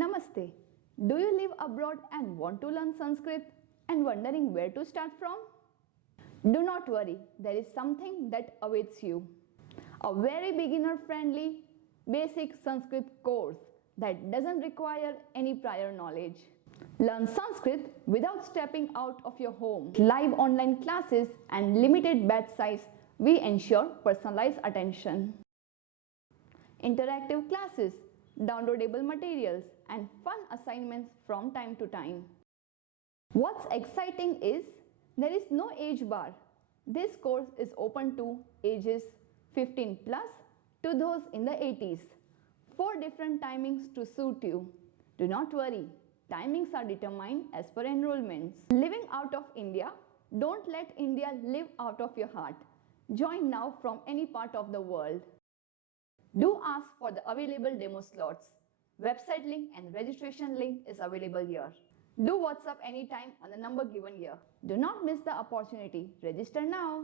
Namaste. Do you live abroad and want to learn Sanskrit and wondering where to start from? Do not worry, there is something that awaits you. A very beginner friendly basic Sanskrit course that doesn't require any prior knowledge. Learn Sanskrit without stepping out of your home. Live online classes and limited batch size, we ensure personalized attention. Interactive classes, downloadable materials, and fun assignments from time to time. What's exciting is there is no age bar. This course is open to ages 15 plus to those in the 80s. 4 different timings to suit you. Do not worry, timings are determined as per enrollments. Living out of India, don't let India live out of your heart. Join now from any part of the world. Do ask for the available demo slots. Website link and registration link is available here. Do WhatsApp anytime on the number given here. Do not miss the opportunity. Register now.